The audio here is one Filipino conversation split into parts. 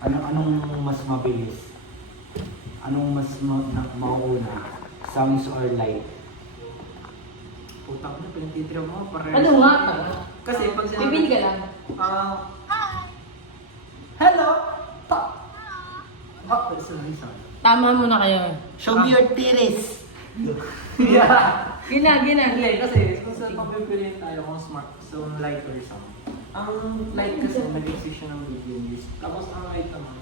Anong mas mabilis? Anong mas mauuna? Sounds or light? Putak na, pinagtitrip mo. Pareho. Ano nga? Kasi pag sinabi... Bibili ka lang. Hello! Ta! Sorry. Tama mo na kayo. Show me your titties! Yeah! Gina. Hindi, kasi kung sa pagpipiliin tayo kung smart, so light or sound. Ang light kasi nag-exist siya ng billion years. Tapos ang light naman,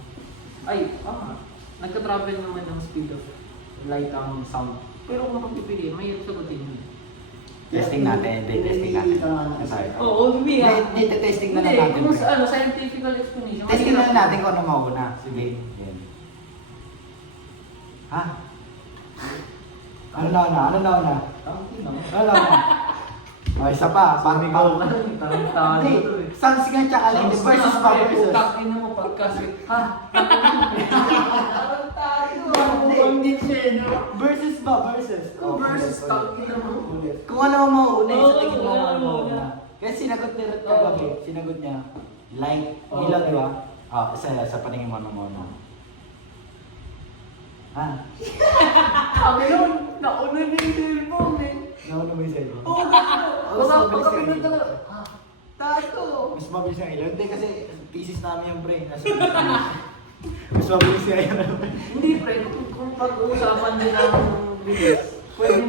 nagka-travel naman ng speed of light ang sound. Pero kung pagpipiliin, mahirap sagutin yun. Testing natin. Testing natin. Sorry. Oo, bibili ka. Testing na lang natin. Kung scientific explanation. Testing na lang natin kung ano mauna. Sige. Yan. Ha? Ano na una? Ano na una? O, isa pa. Sumigaw ka lang, tarantado Hindi. to eh. Sounds nga tsaka light versus pa versus. Takin mo podcast eh. Ha? Versus ba? Versus. Versus, takin mo. Kung ano ang mauuna, Oo, sa tingin mo kung ano ang ang mauuna. mauuna. Kaya sinagot ni Rat kagabi. Sinagot niya, light. Ilaw, di ba? Sa paningin mo ano muna. Ha? Sabi nun, nauna niya yung cellphone eh. Nauna mo yung cellphone? Oo, Mas baka mabilis yung pinunta ilaw. ka. Tato. Mas mabilis yung ilaw. Hindi kasi thesis namin yung brain. Mas mabilis yung ilaw. Hindi pre, kung pag-uusapan din ng bilis, pwede